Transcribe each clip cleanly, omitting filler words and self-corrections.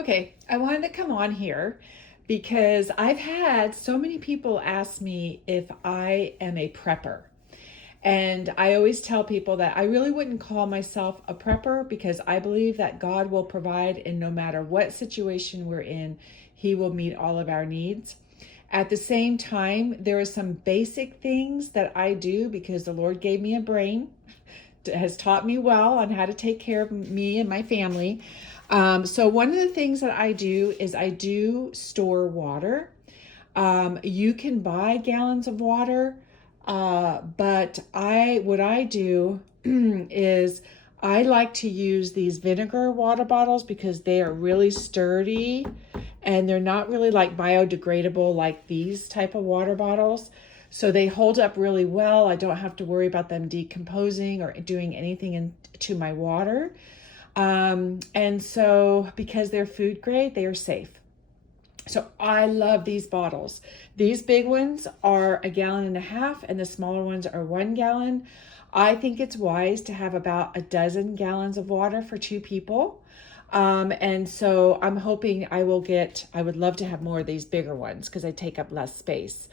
Okay, I wanted to come on here because I've had so many people ask me if I am a prepper. And I always tell people that I really wouldn't call myself a prepper because I believe that God will provide, and no matter what situation we're in, He will meet all of our needs. At the same time, there are some basic things that I do because the Lord gave me a brain, has taught me well on how to take care of me and my family. So one of the things that I do is I do store water. You can buy gallons of water, but what I do is I like to use these vinegar water bottles because they are really sturdy and they're not really like biodegradable like these type of water bottles. So they hold up really well. I don't have to worry about them decomposing or doing anything into my water. And so because they're food grade, they are safe. So I love these bottles. These big ones are 1.5 gallons and the smaller ones are 1 gallon. I think it's wise to have about a dozen gallons of water for two people. And so I'm hoping I would love to have more of these bigger ones because they take up less space.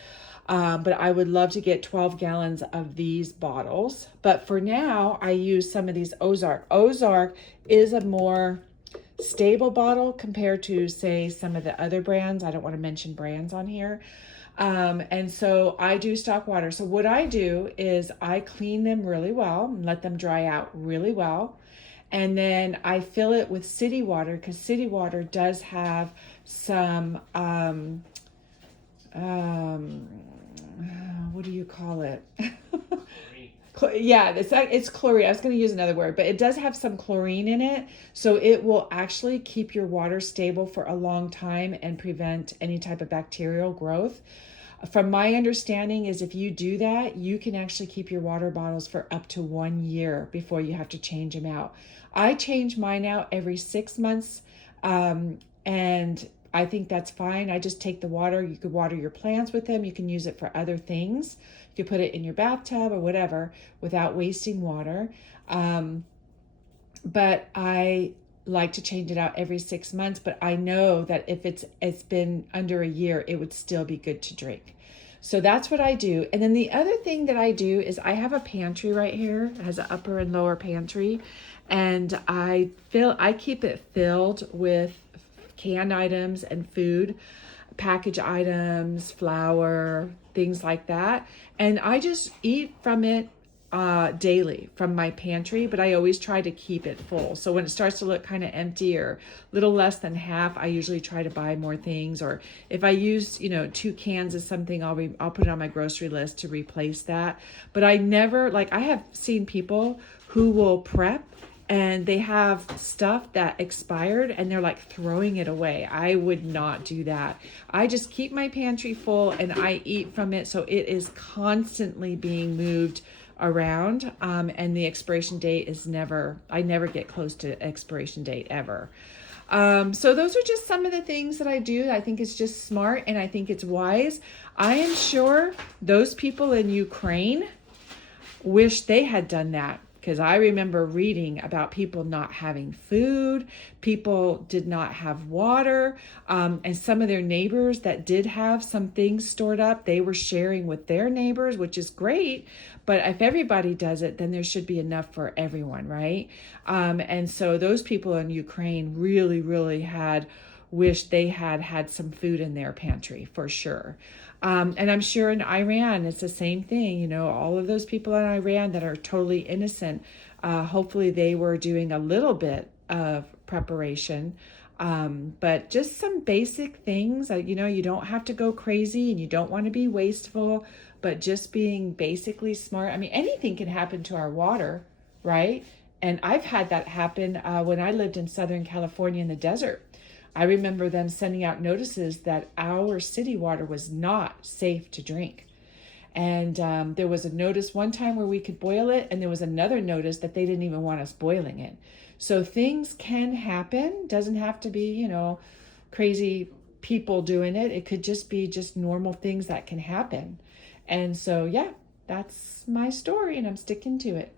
But I would love to get 12 gallons of these bottles. But for now, I use some of these Ozark. Ozark is a more stable bottle compared to, say, some of the other brands. I don't want to mention brands on here. And so I do stock water. So what I do is I clean them really well and let them dry out really well. And then I fill it with city water because city water does have some, um, what do you call it? Yeah, it's chlorine. I was going to use another word, but it does have some chlorine in it, so it will actually keep your water stable for a long time and prevent any type of bacterial growth. From my understanding is if you do that, you can actually keep your water bottles for up to 1 year before you have to change them out. I change mine out every 6 months, and I think that's fine. I just take the water. You could water your plants with them. You can use it for other things. You could put it in your bathtub or whatever without wasting water. But I like to change it out every 6 months. But I know that if it's been under a year, it would still be good to drink. So that's what I do. And then the other thing that I do is I have a pantry right here. It has an upper and lower pantry. And I keep it filled with canned items and food, package items, flour, things like that. And I just eat from it daily from my pantry, but I always try to keep it full. So when it starts to look kind of empty or a little less than half, I usually try to buy more things. Or if I use, 2 cans of something, I'll put it on my grocery list to replace that. But I never, like, I have seen people who will prep and they have stuff that expired and they're like throwing it away. I would not do that. I just keep my pantry full and I eat from it, so it is constantly being moved around, and the expiration date is I never get close to expiration date ever. So those are just some of the things that I do. I think it's just smart and I think it's wise. I am sure those people in Ukraine wish they had done that, because I remember reading about people not having food, people did not have water, and some of their neighbors that did have some things stored up, they were sharing with their neighbors, which is great. But if everybody does it, then there should be enough for everyone, right? And so those people in Ukraine really, really wished they had some food in their pantry for sure. And I'm sure in Iran, it's the same thing. All of those people in Iran that are totally innocent, hopefully they were doing a little bit of preparation. But just some basic things, you don't have to go crazy and you don't want to be wasteful, but just being basically smart. I mean, anything can happen to our water, right? And I've had that happen when I lived in Southern California in the desert. I remember them sending out notices that our city water was not safe to drink. And there was a notice one time where we could boil it, and there was another notice that they didn't even want us boiling it. So things can happen. Doesn't have to be, crazy people doing it. It could just be just normal things that can happen. And so, yeah, that's my story, and I'm sticking to it.